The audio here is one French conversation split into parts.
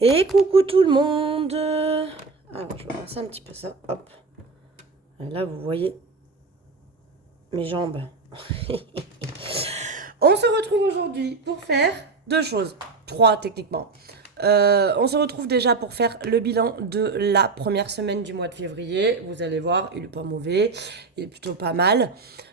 Et coucou tout le monde. Alors je vais avancer un petit peu ça. Hop. Là vous voyez mes jambes. On se retrouve aujourd'hui pour faire deux choses. Trois techniquement. On se retrouve déjà pour faire le bilan de la première semaine du mois de février. Vous allez voir, il est pas mauvais, il est plutôt pas mal.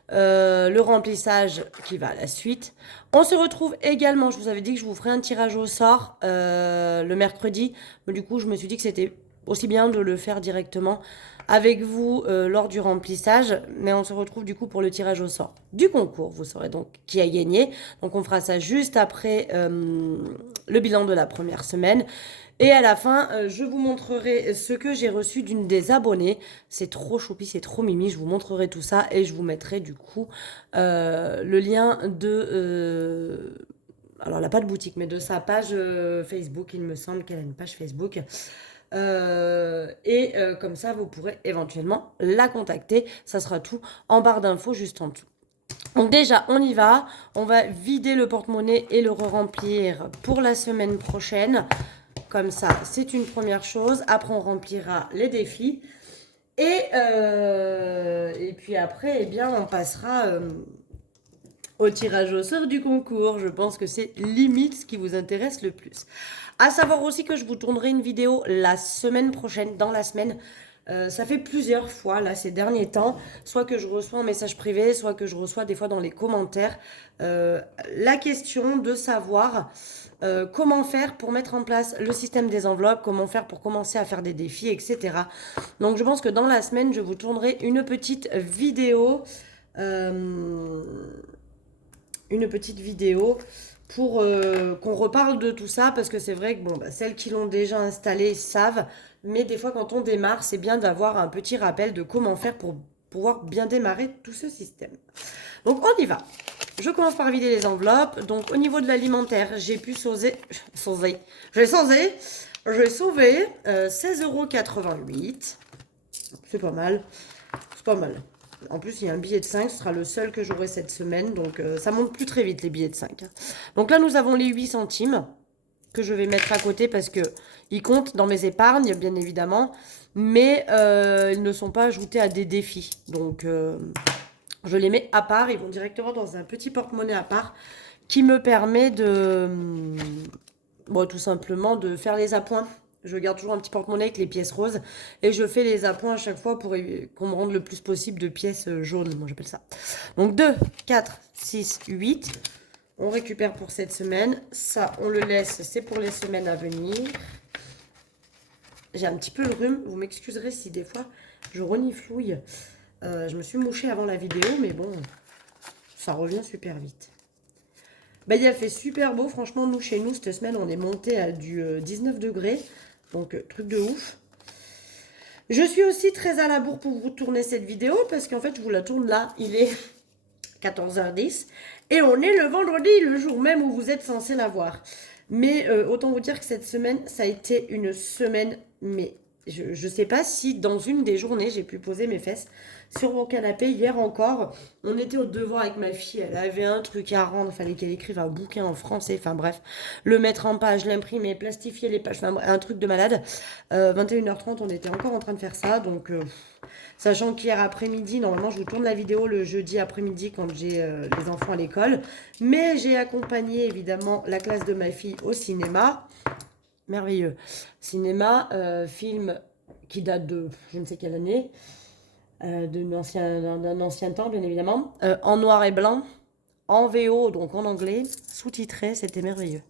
Le remplissage qui va à la suite. On se retrouve également, je vous avais dit que je vous ferai un tirage au sort le mercredi, mais du coup je me suis dit que c'était aussi bien de le faire directement avec vous lors du remplissage, mais on se retrouve du coup pour le tirage au sort du concours. Vous saurez donc qui a gagné. Donc on fera ça juste après le bilan de la première semaine. Et à la fin, je vous montrerai ce que j'ai reçu d'une des abonnées. C'est trop choupi, c'est trop mimi. Je vous montrerai tout ça et je vous mettrai du coup le lien de... alors, elle n'a pas de boutique, mais de sa page Facebook. Il me semble qu'elle a une page Facebook. Comme ça, vous pourrez éventuellement la contacter. Ça sera tout en barre d'infos juste en dessous. Donc déjà, on y va. On va vider le porte-monnaie et le remplir pour la semaine prochaine. Comme ça, c'est une première chose. Après, on remplira les défis. Et puis après, eh bien, on passera au tirage au sort du concours. Je pense que c'est limite ce qui vous intéresse le plus. À savoir aussi que je vous tournerai une vidéo la semaine prochaine, dans la semaine. Ça fait plusieurs fois, là, ces derniers temps, soit que je reçois un message privé, soit que je reçois des fois dans les commentaires, la question de savoir comment faire pour mettre en place le système des enveloppes, comment faire pour commencer à faire des défis, etc. Donc je pense que dans la semaine, je vous tournerai euh, une petite vidéo pour qu'on reparle de tout ça, parce que c'est vrai que bon, bah, celles qui l'ont déjà installé savent, mais des fois quand on démarre, c'est bien d'avoir un petit rappel de comment faire pour pouvoir bien démarrer tout ce système. Donc on y va. Je commence par vider les enveloppes. Donc au niveau de l'alimentaire, j'ai pu j'ai sauvé 16,88 €. C'est pas mal. C'est pas mal. En plus, il y a un billet de 5, ce sera le seul que j'aurai cette semaine. Donc, ça monte plus très vite, les billets de 5. Donc là, nous avons les 8 centimes que je vais mettre à côté parce que ils comptent dans mes épargnes, bien évidemment. Mais ils ne sont pas ajoutés à des défis. Donc, je les mets à part. Ils vont directement dans un petit porte-monnaie à part qui me permet de... Bon, tout simplement de faire les appoints. Je garde toujours un petit porte-monnaie avec les pièces roses et je fais les appoints à chaque fois pour qu'on me rende le plus possible de pièces jaunes, moi j'appelle ça. Donc 2, 4, 6, 8. On récupère pour cette semaine. Ça, on le laisse, c'est pour les semaines à venir. J'ai un petit peu le rhume. Vous m'excuserez si des fois je reniflouille. Je me suis mouchée avant la vidéo, mais bon, ça revient super vite. Bah, il a fait super beau. Franchement, nous, chez nous, cette semaine, on est monté à du 19 degrés. Donc, truc de ouf. Je suis aussi très à la bourre pour vous tourner cette vidéo parce qu'en fait, je vous la tourne là. Il est 14h10 et on est le vendredi, le jour même où vous êtes censé la voir. Mais autant vous dire que cette semaine, ça a été une semaine, mais je sais pas si dans une des journées, j'ai pu poser mes fesses sur mon canapé. Hier encore, on était au devoir avec ma fille. Elle avait un truc à rendre. Il fallait qu'elle écrive un bouquin en français. Enfin bref, le mettre en page, l'imprimer, plastifier les pages. Enfin, un truc de malade. 21h30, on était encore en train de faire ça. Donc, sachant qu'hier après-midi, normalement, je vous tourne la vidéo le jeudi après-midi quand j'ai les enfants à l'école. Mais j'ai accompagné évidemment la classe de ma fille au cinéma. Merveilleux. Cinéma, film qui date de je ne sais quelle année, d'un ancien temps, bien évidemment, en noir et blanc, en VO, donc en anglais, sous-titré, c'était merveilleux.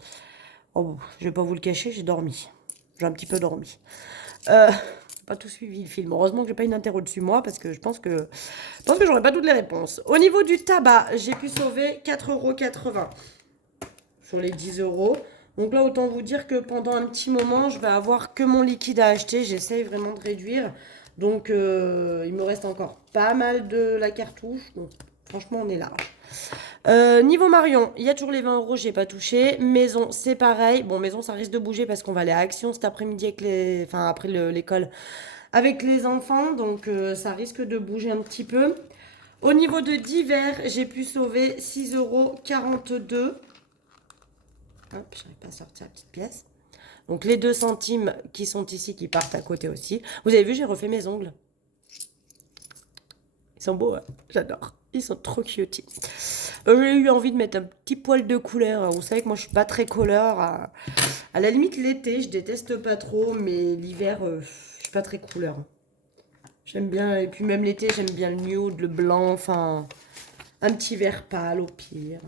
Oh, je vais pas vous le cacher, j'ai dormi. J'ai un petit peu dormi. Pas tout suivi le film. Heureusement que j'ai pas une interro dessus moi parce que je pense que j'aurais pas toutes les réponses. Au niveau du tabac, j'ai pu sauver 4,80 € sur les 10 euros. Donc là, autant vous dire que pendant un petit moment, je vais avoir que mon liquide à acheter. J'essaye vraiment de réduire. Donc, il me reste encore pas mal de la cartouche. Donc, franchement, on est large. Niveau Marion, il y a toujours les 20 euros, j'ai pas touché. Maison, c'est pareil. Bon, maison, ça risque de bouger parce qu'on va aller à Action cet après-midi avec enfin, après l'école avec les enfants. Donc, ça risque de bouger un petit peu. Au niveau de divers, j'ai pu sauver 6,42 €. Hop, j'arrive pas à sortir la petite pièce. Donc les 2 centimes qui sont ici, qui partent à côté aussi. Vous avez vu, j'ai refait mes ongles. Ils sont beaux, hein, j'adore. Ils sont trop cute. J'ai eu envie de mettre un petit poil de couleur. Vous savez que moi, je suis pas très couleur. À la limite, l'été, je déteste pas trop, mais l'hiver, je suis pas très couleur. J'aime bien, et puis même l'été, j'aime bien le nude, le blanc, enfin, un petit vert pâle au pire.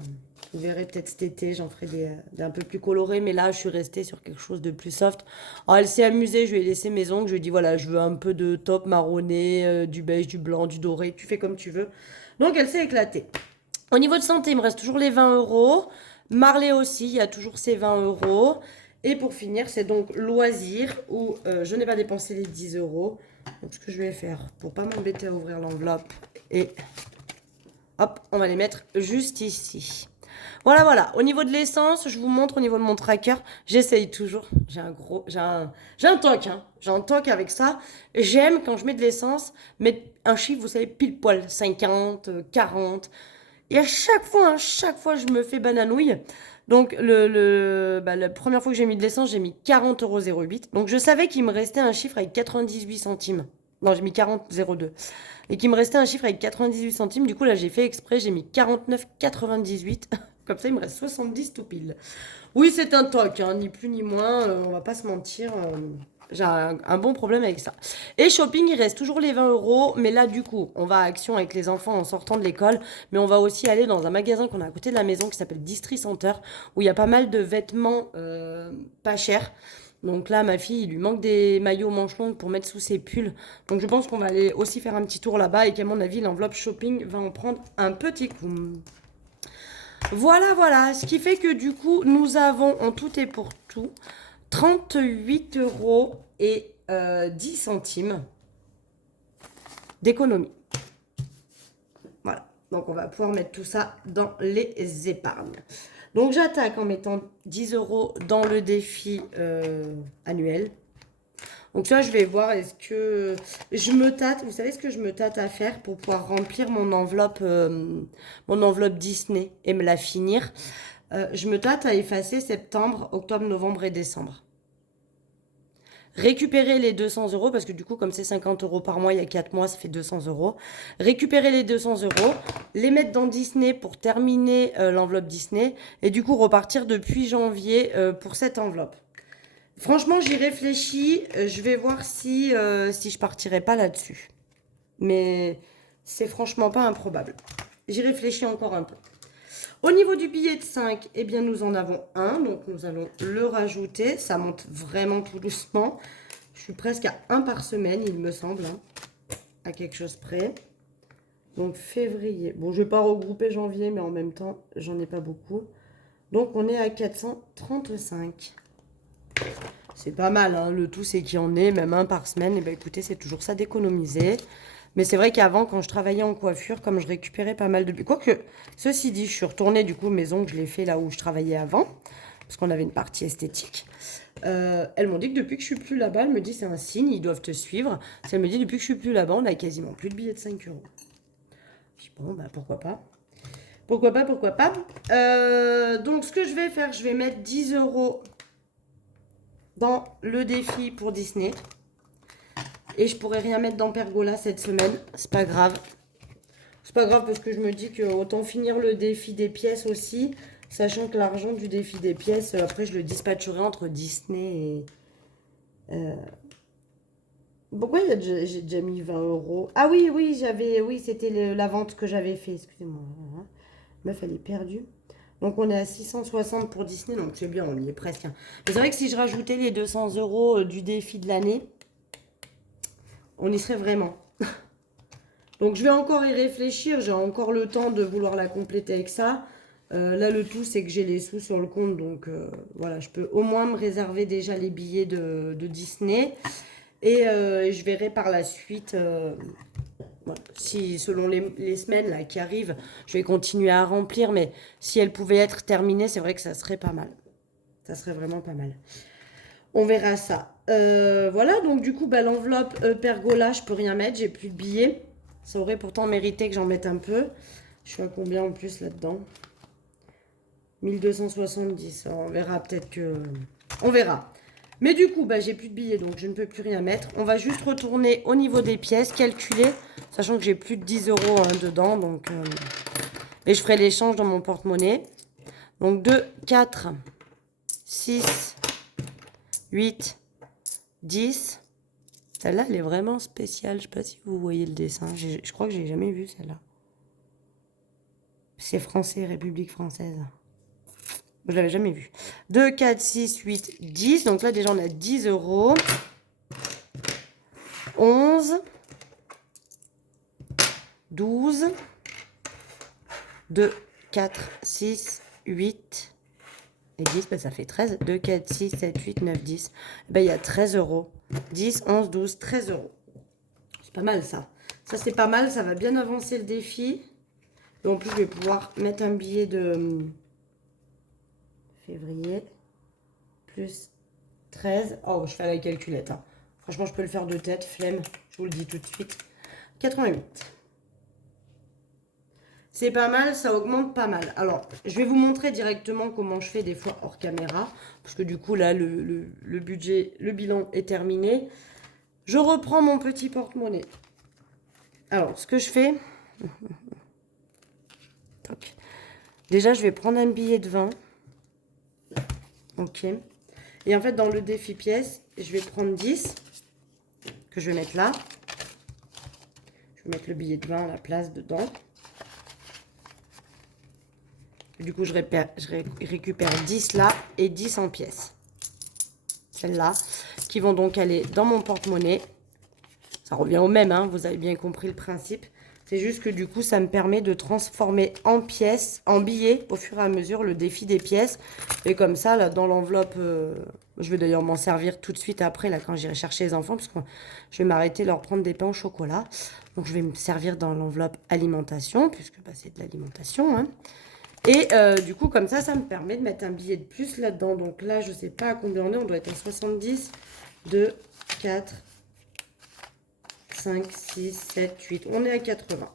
Vous verrez peut-être cet été, j'en ferai des un peu plus colorés, mais là, je suis restée sur quelque chose de plus soft. Alors, elle s'est amusée, je lui ai laissé mes ongles, je lui ai dit, voilà, je veux un peu de taupe marronné, du beige, du blanc, du doré, tu fais comme tu veux. Donc, elle s'est éclatée. Au niveau de santé, il me reste toujours les 20 euros. Marley aussi, il y a toujours ces 20 euros. Et pour finir, c'est donc loisir où je n'ai pas dépensé les 10 euros. Donc, ce que je vais faire pour pas m'embêter à ouvrir l'enveloppe, et hop, on va les mettre juste ici. Voilà, voilà. Au niveau de l'essence, je vous montre au niveau de mon tracker. J'essaye toujours. J'ai un toc, hein. J'ai un toc avec ça. J'aime quand je mets de l'essence, mettre un chiffre, vous savez, pile poil, 50, 40. Et à chaque fois, je me fais bananouille. Donc, la première fois que j'ai mis de l'essence, j'ai mis 40,08 €. Donc, je savais qu'il me restait un chiffre avec 98 centimes. Non, j'ai mis 40,02. Et qu'il me restait un chiffre avec 98 centimes. Du coup, là, j'ai fait exprès, j'ai mis 49,98. Comme ça, il me reste 70 tout pile. Oui, c'est un toc, hein, ni plus ni moins. On va pas se mentir. J'ai un bon problème avec ça. Et shopping, il reste toujours les 20 euros. Mais là, du coup, on va à Action avec les enfants en sortant de l'école. Mais on va aussi aller dans un magasin qu'on a à côté de la maison qui s'appelle Distri Center, où il y a pas mal de vêtements pas chers. Donc là, ma fille, il lui manque des maillots manches longues pour mettre sous ses pulls. Donc je pense qu'on va aller aussi faire un petit tour là-bas et qu'à mon avis, l'enveloppe shopping va en prendre un petit coup. Voilà, voilà. Ce qui fait que du coup, nous avons en tout et pour tout 38 euros et 10 centimes d'économie. Voilà. Donc on va pouvoir mettre tout ça dans les épargnes. Donc j'attaque en mettant 10 euros dans le défi annuel. Donc ça, je vais voir, est-ce que je me tâte, vous savez ce que je me tâte à faire pour pouvoir remplir mon enveloppe Disney et me la finir. Je me tâte à effacer septembre, octobre, novembre et décembre. Récupérer les 200 euros, parce que du coup, comme c'est 50 euros par mois, il y a 4 mois, ça fait 200 euros. Récupérer les 200 euros, les mettre dans Disney pour terminer l'enveloppe Disney, et du coup repartir depuis janvier pour cette enveloppe. Franchement, j'y réfléchis. Je vais voir si je partirai pas là-dessus. Mais c'est franchement pas improbable. J'y réfléchis encore un peu. Au niveau du billet de 5, eh bien, nous en avons un. Donc, nous allons le rajouter. Ça monte vraiment tout doucement. Je suis presque à 1 par semaine, il me semble. Hein, à quelque chose près. Donc, février. Bon, je vais pas regrouper janvier, mais en même temps, j'en ai pas beaucoup. Donc, on est à 435. C'est pas mal, hein. Le tout, c'est qu'il y en ait, même un par semaine. Et ben écoutez, c'est toujours ça d'économiser. Mais c'est vrai qu'avant, quand je travaillais en coiffure, comme je récupérais pas mal de... Quoique, ceci dit, je suis retournée, du coup, mes ongles, je les fais là où je travaillais avant. Parce qu'on avait une partie esthétique. Elles m'ont dit que depuis que je suis plus là-bas, elle me dit c'est un signe, ils doivent te suivre. Elle me dit depuis que je suis plus là-bas, on a quasiment plus de billets de 5 euros. Je dis bon, bah pourquoi pas. Pourquoi pas, pourquoi pas. Donc, ce que je vais faire, je vais mettre 10 euros dans le défi pour Disney. Et je pourrais rien mettre dans Pergola cette semaine. C'est pas grave. C'est pas grave parce que je me dis que autant finir le défi des pièces aussi. Sachant que l'argent du défi des pièces, après je le dispatcherai entre Disney et... Pourquoi j'ai déjà mis 20 euros? Ah oui, oui, oui, c'était la vente que j'avais fait. Excusez-moi. Meuf, elle est perdue. Donc, on est à 660 pour Disney. Donc, c'est bien, on y est presque. Mais c'est vrai que si je rajoutais les 200 euros du défi de l'année, on y serait vraiment. Donc, je vais encore y réfléchir. J'ai encore le temps de vouloir la compléter avec ça. Là, le tout, c'est que j'ai les sous sur le compte. Donc, voilà, je peux au moins me réserver déjà les billets de Disney. Et je verrai par la suite... Voilà. Si selon les semaines là, qui arrivent, je vais continuer à remplir, mais si elle pouvait être terminée, c'est vrai que ça serait pas mal. Ça serait vraiment pas mal. On verra ça. Voilà, donc du coup, bah, l'enveloppe Pergola, je peux rien mettre, j'ai plus de billets. Ça aurait pourtant mérité que j'en mette un peu. Je suis à combien en plus là-dedans? 1270. Alors, on verra peut-être que... On verra. Mais du coup, bah, j'ai plus de billets, donc je ne peux plus rien mettre. On va juste retourner au niveau des pièces, calculer, sachant que j'ai plus de 10 euros hein, dedans. Donc, et je ferai l'échange dans mon porte-monnaie. Donc 2, 4, 6, 8, 10. Celle-là, elle est vraiment spéciale. Je ne sais pas si vous voyez le dessin. Je crois que je n'ai jamais vu celle-là. C'est français, République française. Je l'avais jamais vu. 2, 4, 6, 8, 10. Donc là, déjà, on a 10 euros. 11. 12. 2, 4, 6, 8 et 10. Ben, ça fait 13. 2, 4, 6, 7, 8, 9, 10. Ben, il y a 13 euros. 10, 11, 12, 13 euros. C'est pas mal, ça. Ça, c'est pas mal. Ça va bien avancer le défi. Et en plus, je vais pouvoir mettre un billet de... février, plus 13. Oh, je fais à la calculette. Hein. Franchement, je peux le faire de tête, flemme. Je vous le dis tout de suite. 88. C'est pas mal, ça augmente pas mal. Alors, je vais vous montrer directement comment je fais des fois hors caméra. Parce que du coup, là, le budget, le bilan est terminé. Je reprends mon petit porte-monnaie. Alors, ce que je fais... Déjà, je vais prendre un billet de 20. Ok. Et en fait, dans le défi pièce, je vais prendre 10, que je vais mettre là. Je vais mettre le billet de 20 à la place dedans. Du coup, je récupère 10 là et 10 en pièces. Celles-là, qui vont donc aller dans mon porte-monnaie. Ça revient au même, hein, vous avez bien compris le principe. C'est juste que du coup, ça me permet de transformer en pièces, en billets, au fur et à mesure, le défi des pièces. Et comme ça, là, dans l'enveloppe, je vais d'ailleurs m'en servir tout de suite après, là, quand j'irai chercher les enfants, parce que je vais m'arrêter leur prendre des pains au chocolat. Donc, je vais me servir dans l'enveloppe alimentation, puisque bah, c'est de l'alimentation, hein. Et du coup, comme ça me permet de mettre un billet de plus là-dedans. Donc là, je ne sais pas à combien on est. On doit être à 70, 2, 4, 5, 6, 7, 8. On est à 80.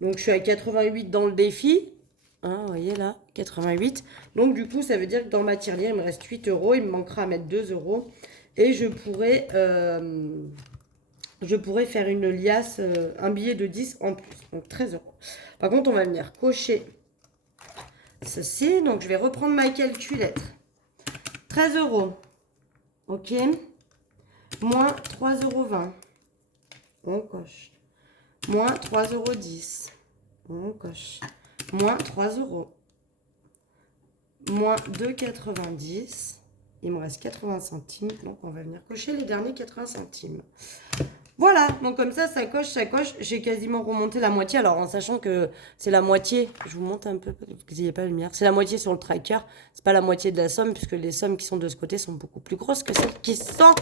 Donc, je suis à 88 dans le défi. Hein, vous voyez là, 88. Donc, du coup, ça veut dire que dans ma tirelire, il me reste 8 euros. Il me manquera à mettre 2 euros. Et je pourrais faire une liasse, un billet de 10 en plus. Donc, 13 euros. Par contre, on va venir cocher ceci. Donc, je vais reprendre ma calculette. 13 euros. OK. Moins 3,20 euros. On coche. Moins 3,10 euros. On coche. Moins 3 euros. Moins 2,90. Il me reste 80 centimes. Donc, on va venir cocher les derniers 80 centimes. Voilà. Donc, comme ça coche, ça coche. J'ai quasiment remonté la moitié. Alors, en sachant que c'est la moitié. Je vous monte un peu, parce que vous n'ayez pas la lumière. C'est la moitié sur le tracker. C'est pas la moitié de la somme, puisque les sommes qui sont de ce côté sont beaucoup plus grosses que celles qui sont...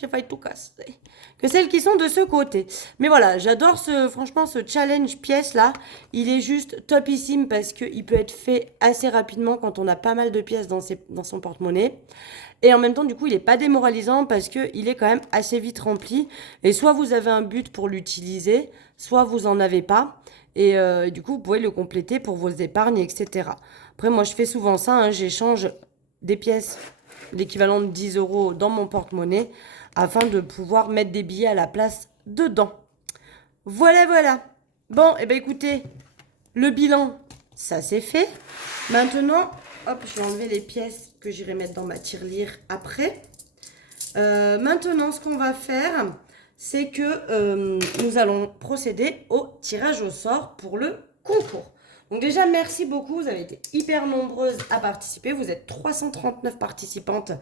J'ai failli tout casser. Que celles qui sont de ce côté. Mais voilà, j'adore franchement ce challenge pièce là. Il est juste topissime parce qu'il peut être fait assez rapidement quand on a pas mal de pièces dans son porte-monnaie. Et en même temps, du coup, il n'est pas démoralisant parce qu'il est quand même assez vite rempli. Et soit vous avez un but pour l'utiliser, soit vous n'en avez pas. Et du coup, vous pouvez le compléter pour vos épargnes, etc. Après, moi, je fais souvent ça. Hein, j'échange des pièces, l'équivalent de 10 euros dans mon porte-monnaie afin de pouvoir mettre des billets à la place dedans. Voilà, voilà. Bon, et bien écoutez, le bilan, ça c'est fait. Maintenant, hop, je vais enlever les pièces que j'irai mettre dans ma tirelire après. Maintenant, ce qu'on va faire, c'est que nous allons procéder au tirage au sort pour le concours. Donc déjà, merci beaucoup. Vous avez été hyper nombreuses à participer. Vous êtes 339 participantes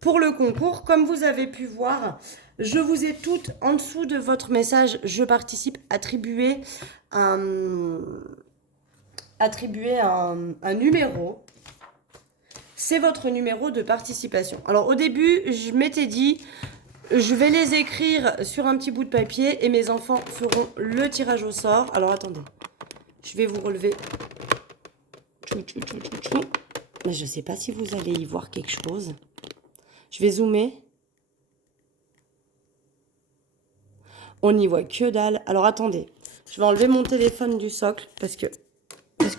pour le concours. Comme vous avez pu voir, je vous ai toutes en dessous de votre message « Je participe » attribué un numéro. C'est votre numéro de participation. Alors au début, je m'étais dit, je vais les écrire sur un petit bout de papier et mes enfants feront le tirage au sort. Alors attendez, je vais vous relever. Mais je ne sais pas si vous allez y voir quelque chose. Je vais zoomer. On n'y voit que dalle. Alors attendez, je vais enlever mon téléphone du socle parce que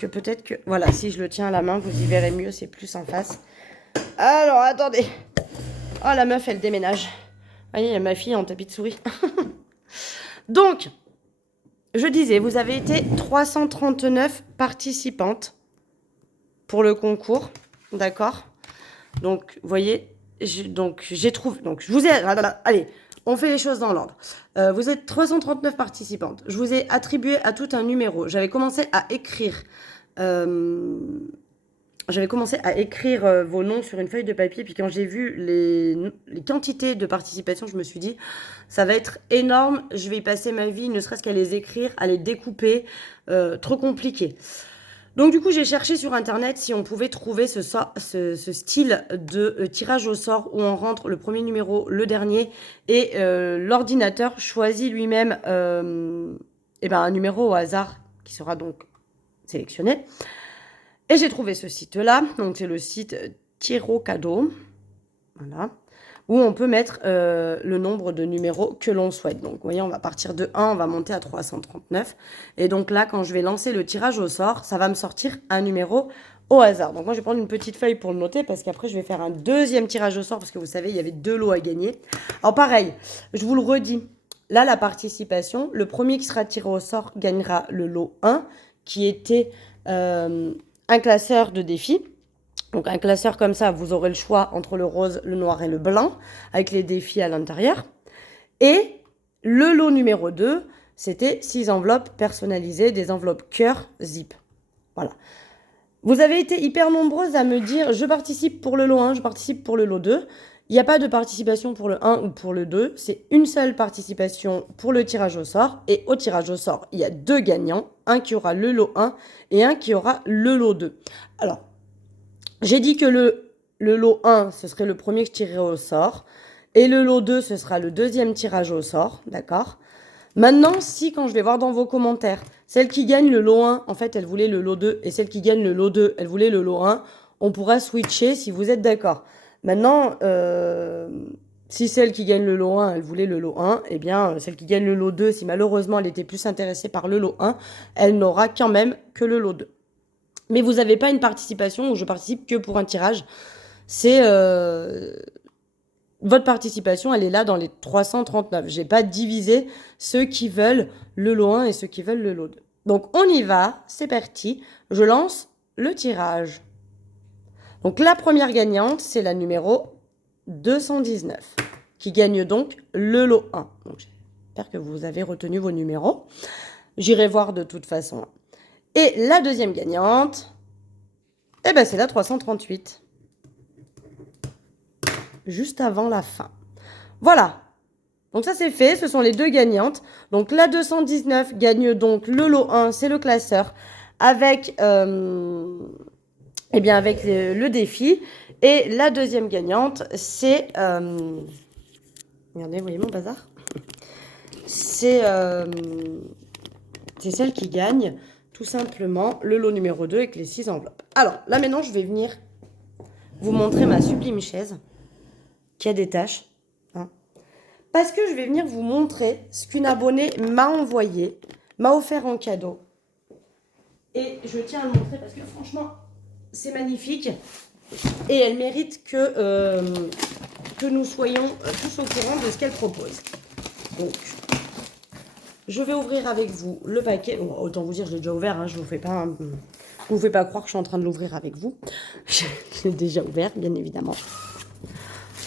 peut-être que... Voilà, si je le tiens à la main, vous y verrez mieux, c'est plus en face. Alors, attendez. Oh, la meuf, elle déménage. Vous voyez, il y a ma fille en tapis de souris. Donc, je disais, vous avez été 339 participantes pour le concours. D'accord? Donc, vous voyez, j'ai trouvé. Donc, je vous ai. Allez, on fait les choses dans l'ordre. Vous êtes 339 participantes. Je vous ai attribué à tout un numéro. J'avais commencé à écrire. Vos noms sur une feuille de papier. Puis quand j'ai vu les quantités de participation, je me suis dit, ça va être énorme. Je vais y passer ma vie, ne serait-ce qu'à les écrire, à les découper. Trop compliqué. Donc du coup, j'ai cherché sur Internet si on pouvait trouver ce style de tirage au sort où on rentre le premier numéro, le dernier, et l'ordinateur choisit lui-même un numéro au hasard qui sera donc sélectionné. Et j'ai trouvé ce site-là, donc c'est le site Tiro Cadeau, voilà, où on peut mettre le nombre de numéros que l'on souhaite. Donc vous voyez, on va partir de 1, on va monter à 339. Et donc là, quand je vais lancer le tirage au sort, ça va me sortir un numéro au hasard. Donc moi, je vais prendre une petite feuille pour le noter parce qu'après, je vais faire un deuxième tirage au sort parce que vous savez, il y avait 2 lots à gagner. Alors pareil, je vous le redis, là, la participation, le premier qui sera tiré au sort gagnera le lot 1 qui était un classeur de défis. Donc un classeur comme ça, vous aurez le choix entre le rose, le noir et le blanc, avec les défis à l'intérieur. Et le lot numéro 2, c'était 6 enveloppes personnalisées, des enveloppes cœur zip. Voilà. Vous avez été hyper nombreuses à me dire, je participe pour le lot 1, je participe pour le lot 2. Il n'y a pas de participation pour le 1 ou pour le 2, c'est une seule participation pour le tirage au sort. Et au tirage au sort, il y a 2 gagnants, un qui aura le lot 1 et un qui aura le lot 2. Alors, j'ai dit que le lot 1, ce serait le premier que je tirerai au sort. Et le lot 2, ce sera le deuxième tirage au sort, d'accord? Maintenant, si quand je vais voir dans vos commentaires, celle qui gagne le lot 1, en fait, elle voulait le lot 2, et celle qui gagne le lot 2, elle voulait le lot 1, on pourra switcher si vous êtes d'accord. Maintenant, si celle qui gagne le lot 1, elle voulait le lot 1, eh bien, celle qui gagne le lot 2, si malheureusement elle était plus intéressée par le lot 1, elle n'aura quand même que le lot 2. Mais vous n'avez pas une participation où je participe que pour un tirage. C'est votre participation, elle est là dans les 339. Je n'ai pas divisé ceux qui veulent le lot 1 et ceux qui veulent le lot 2. Donc on y va, c'est parti. Je lance le tirage. Donc la première gagnante, c'est la numéro 219, qui gagne donc le lot 1. Donc j'espère que vous avez retenu vos numéros. J'irai voir de toute façon. Et la deuxième gagnante, eh ben c'est la 338. Juste avant la fin. Voilà. Donc ça c'est fait, ce sont les 2 gagnantes. Donc la 219 gagne donc le lot 1, c'est le classeur, avec, avec le défi. Et la deuxième gagnante, c'est... regardez, vous voyez mon bazar? C'est celle qui gagne tout simplement le lot numéro 2 avec les 6 enveloppes. Alors là maintenant, je vais venir vous montrer ma sublime chaise qui a des taches. Hein, parce que je vais venir vous montrer ce qu'une abonnée m'a envoyé, m'a offert en cadeau. Et je tiens à le montrer parce que franchement, c'est magnifique. Et elle mérite que nous soyons tous au courant de ce qu'elle propose. Donc, je vais ouvrir avec vous le paquet. Bon, autant vous dire, je l'ai déjà ouvert. Hein, je ne vous fais pas croire que je suis en train de l'ouvrir avec vous. Je l'ai déjà ouvert, bien évidemment.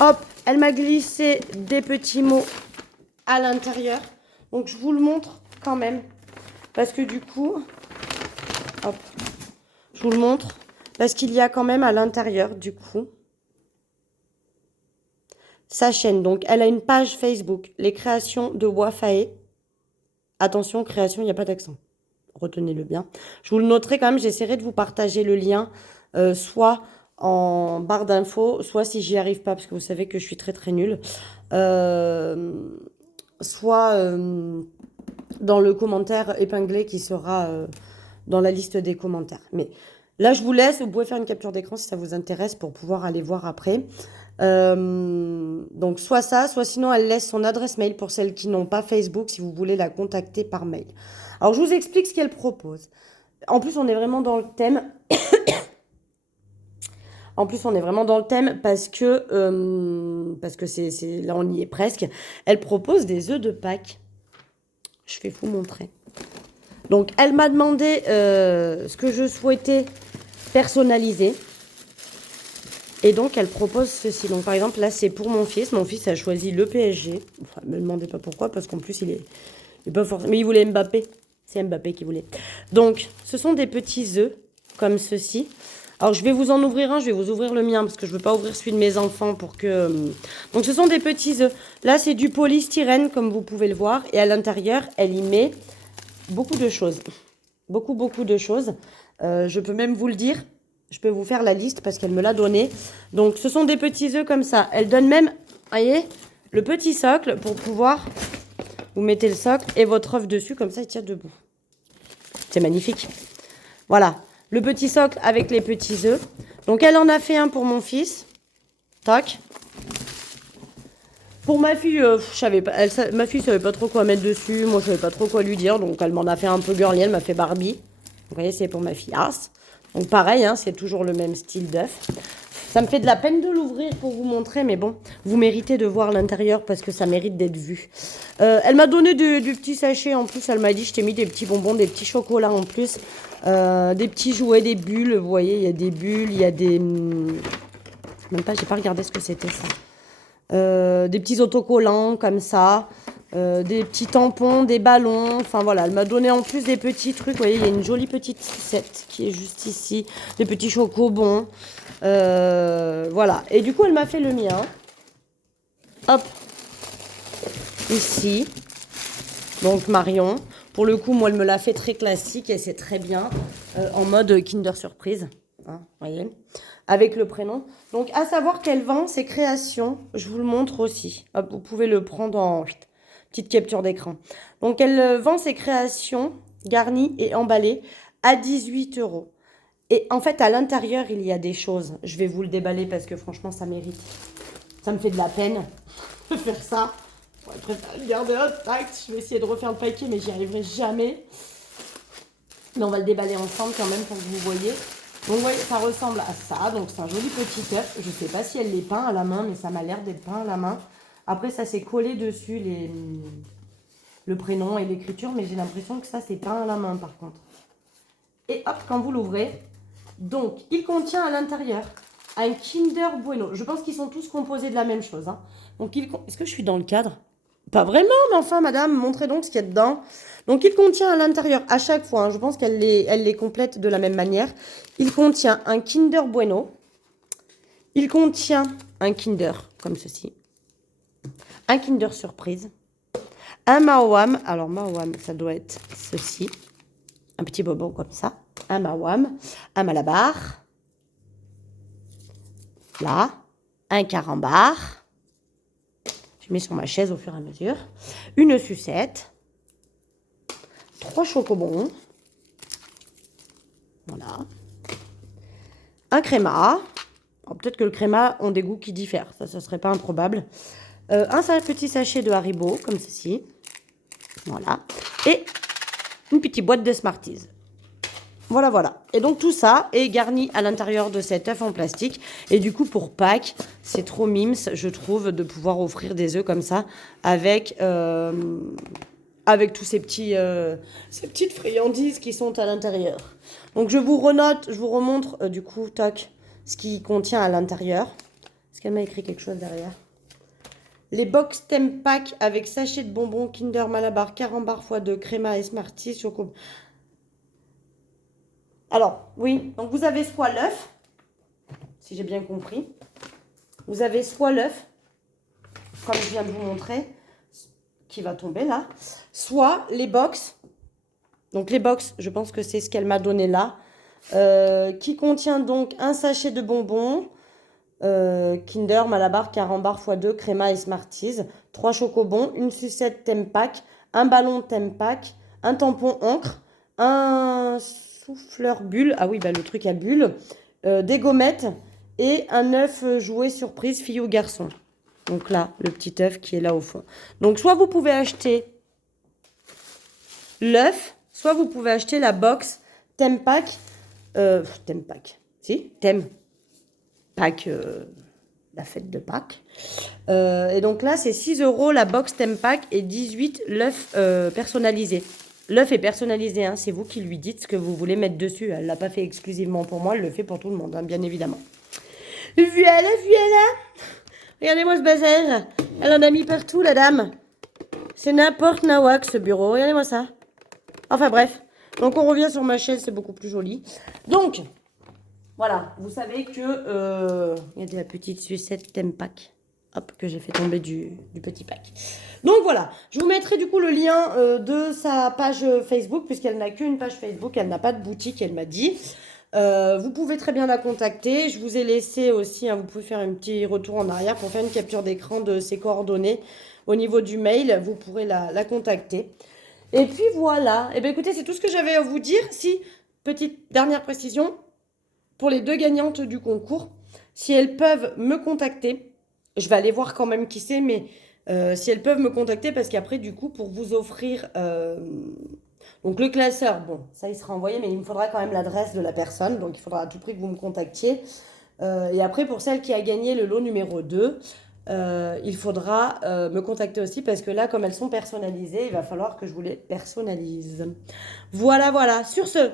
Hop, elle m'a glissé des petits mots à l'intérieur. Donc, je vous le montre quand même. Parce que du coup, hop, je vous le montre. Parce qu'il y a quand même à l'intérieur, du coup, sa chaîne. Donc, elle a une page Facebook, les créations de Wafae. Attention, création, il n'y a pas d'accent. Retenez-le bien. Je vous le noterai quand même, j'essaierai de vous partager le lien, soit en barre d'infos, soit si j'y arrive pas, parce que vous savez que je suis très très nulle, soit dans le commentaire épinglé qui sera dans la liste des commentaires. Mais là, je vous laisse, vous pouvez faire une capture d'écran si ça vous intéresse pour pouvoir aller voir après. Donc soit ça, soit sinon elle laisse son adresse mail pour celles qui n'ont pas Facebook si vous voulez la contacter par mail. Alors je vous explique ce qu'elle propose. En plus on est vraiment dans le thème. En plus, on est vraiment dans le thème parce que là, on y est presque. Elle propose des œufs de Pâques. Je vais vous montrer. Donc, elle m'a demandé ce que je souhaitais personnaliser. Et donc, elle propose ceci. Donc, par exemple, là, c'est pour mon fils. Mon fils a choisi le PSG. Enfin, ne me demandez pas pourquoi, parce qu'en plus, il est pas forcément... Mais il voulait Mbappé. C'est Mbappé qui voulait. Donc, ce sont des petits œufs, comme ceci. Alors, je vais vous en ouvrir un. Je vais vous ouvrir le mien, parce que je ne veux pas ouvrir celui de mes enfants pour que... Donc, ce sont des petits œufs. Là, c'est du polystyrène, comme vous pouvez le voir. Et à l'intérieur, elle y met beaucoup de choses. Beaucoup de choses. Je peux même vous le dire. Je peux vous faire la liste parce qu'elle me l'a donné. Donc, ce sont des petits œufs comme ça. Elle donne même, voyez, le petit socle pour pouvoir... Vous mettez le socle et votre œuf dessus, comme ça, il tient debout. C'est magnifique. Voilà, le petit socle avec les petits œufs. Donc, elle en a fait un pour mon fils. Tac. Pour ma fille, je savais pas, ma fille savait pas trop quoi mettre dessus. Moi, je savais pas trop quoi lui dire. Donc, elle m'en a fait un peu girly. Elle m'a fait Barbie. Vous voyez, c'est pour ma fille As. Donc pareil, hein, c'est toujours le même style d'œuf. Ça me fait de la peine de l'ouvrir pour vous montrer, mais bon, vous méritez de voir l'intérieur parce que ça mérite d'être vu. Elle m'a donné du petit sachet en plus, elle m'a dit je t'ai mis des petits bonbons, des petits chocolats en plus, des petits jouets, des bulles, vous voyez, il y a des bulles, il y a des... Même pas, j'ai pas regardé ce que c'était ça. Des petits autocollants comme ça. Des petits tampons, des ballons, enfin voilà, elle m'a donné en plus des petits trucs, vous voyez, il y a une jolie petite sucette qui est juste ici, des petits chocobons, voilà, et du coup elle m'a fait le mien, hop, ici, donc Marion, pour le coup moi elle me l'a fait très classique et c'est très bien, en mode Kinder Surprise, hein, voyez, avec le prénom. Donc à savoir qu'elle vend ses créations, je vous le montre aussi, hop, vous pouvez le prendre en... Petite capture d'écran. Donc, elle vend ses créations garnies et emballées à 18 €. Et en fait, à l'intérieur, il y a des choses. Je vais vous le déballer parce que franchement, ça mérite. Ça me fait de la peine de faire ça. Je préfère le garder intact. Je vais essayer de refaire le paquet, mais j'y arriverai jamais. Mais on va le déballer ensemble quand même pour que vous voyez. Donc, vous voyez, ça ressemble à ça. Donc, c'est un joli petit œuf. Je ne sais pas si elle les peint à la main, mais ça m'a l'air d'être peint à la main. Après, ça s'est collé dessus le prénom et l'écriture, mais j'ai l'impression que ça, c'est peint à la main, par contre. Et hop, quand vous l'ouvrez, donc, il contient à l'intérieur un Kinder Bueno. Je pense qu'ils sont tous composés de la même chose. Hein. Donc, est-ce que je suis dans le cadre? Pas vraiment, mais enfin, madame, montrez donc ce qu'il y a dedans. Donc, il contient à l'intérieur, à chaque fois, hein, je pense qu'elle les complète de la même manière. Il contient un Kinder Bueno. Il contient un Kinder, comme ceci. Un Kinder Surprise, un Mawam, alors Mawam, ça doit être ceci, un petit bonbon comme ça, un Mawam, un Malabar, là, un Carambar, je mets sur ma chaise au fur et à mesure, une sucette, 3 chocobons, voilà, un créma, peut-être que le créma ont des goûts qui diffèrent, ça serait pas improbable, un petit sachet de Haribo, comme ceci. Voilà. Et une petite boîte de Smarties. Voilà, voilà. Et donc, tout ça est garni à l'intérieur de cet œuf en plastique. Et du coup, pour Pâques, c'est trop mimes, je trouve, de pouvoir offrir des œufs comme ça avec tous ces petites friandises qui sont à l'intérieur. Donc, je vous renote, je vous remontre, du coup, toc, ce qui contient à l'intérieur. Est-ce qu'elle m'a écrit quelque chose derrière? Les box thème pack avec sachet de bonbons Kinder Malabar, Carambar x2, Créma et Smarties, Choco. Alors, oui, donc vous avez soit l'œuf, si j'ai bien compris. Vous avez soit l'œuf, comme je viens de vous montrer, qui va tomber là, soit les box. Donc les box, je pense que c'est ce qu'elle m'a donné là, qui contient donc un sachet de bonbons, Kinder, Malabar, Carambar x2, Créma et Smarties, 3 chocobons, une sucette thème pack, un ballon thème pack, un tampon encre, un souffleur bulle, ah oui, bah, le truc à bulle, des gommettes et un œuf jouet surprise fille ou garçon. Donc là, le petit œuf qui est là au fond. Donc soit vous pouvez acheter l'œuf, soit vous pouvez acheter la box thème pack, thème pack, si, thème. Pâques, la fête de Pâques. Et donc là, c'est 6 € la box thème pack et 18 l'œuf personnalisé. L'œuf est personnalisé, hein, c'est vous qui lui dites ce que vous voulez mettre dessus. Elle ne l'a pas fait exclusivement pour moi, elle le fait pour tout le monde, hein, bien évidemment. Voilà, voilà. Regardez-moi ce bazar. Elle en a mis partout, la dame. C'est n'importe nawak, ce bureau. Regardez-moi ça. Enfin bref. Donc on revient sur ma chaise, c'est beaucoup plus joli. Donc, voilà. Vous savez que... il y a la petite sucette thème pack. Hop, que j'ai fait tomber du petit pack. Donc voilà, je vous mettrai du coup le lien de sa page Facebook, puisqu'elle n'a qu'une page Facebook, elle n'a pas de boutique, elle m'a dit. Vous pouvez très bien la contacter. Je vous ai laissé aussi, hein, vous pouvez faire un petit retour en arrière pour faire une capture d'écran de ses coordonnées. Au niveau du mail, vous pourrez la contacter. Et puis voilà, et bien écoutez, c'est tout ce que j'avais à vous dire. Si, petite dernière précision, pour les 2 gagnantes du concours, si elles peuvent me contacter, je vais aller voir quand même qui c'est, mais si elles peuvent me contacter, parce qu'après, du coup, pour vous offrir donc le classeur, bon, ça il sera envoyé, mais il me faudra quand même l'adresse de la personne, donc il faudra à tout prix que vous me contactiez. Et après, pour celle qui a gagné le lot numéro 2, il faudra me contacter aussi, parce que là, comme elles sont personnalisées, il va falloir que je vous les personnalise. Voilà, voilà. Sur ce,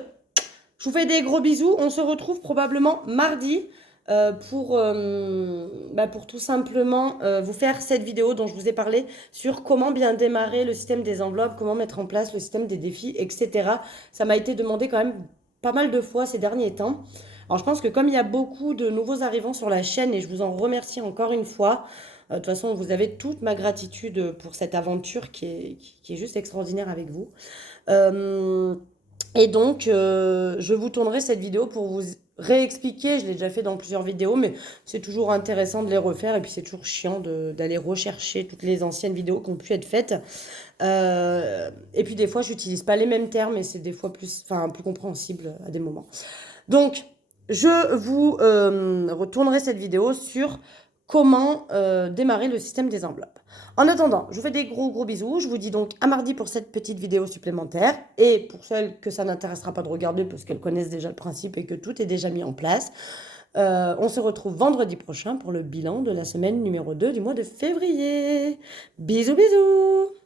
je vous fais des gros bisous. On se retrouve probablement mardi pour tout simplement vous faire cette vidéo dont je vous ai parlé sur comment bien démarrer le système des enveloppes, comment mettre en place le système des défis, etc. Ça m'a été demandé quand même pas mal de fois ces derniers temps. Alors je pense que comme il y a beaucoup de nouveaux arrivants sur la chaîne, et je vous en remercie encore une fois, de toute façon vous avez toute ma gratitude pour cette aventure qui est juste extraordinaire avec vous. Et donc, je vous tournerai cette vidéo pour vous réexpliquer. Je l'ai déjà fait dans plusieurs vidéos, mais c'est toujours intéressant de les refaire. Et puis, c'est toujours chiant d'aller rechercher toutes les anciennes vidéos qui ont pu être faites. Et puis, des fois, j'utilise pas les mêmes termes et c'est des fois plus compréhensible à des moments. Donc, je vous retournerai cette vidéo sur comment démarrer le système des enveloppes. En attendant, je vous fais des gros bisous. Je vous dis donc à mardi pour cette petite vidéo supplémentaire. Et pour celles que ça n'intéressera pas de regarder parce qu'elles connaissent déjà le principe et que tout est déjà mis en place, on se retrouve vendredi prochain pour le bilan de la semaine numéro 2 du mois de février. Bisous, bisous!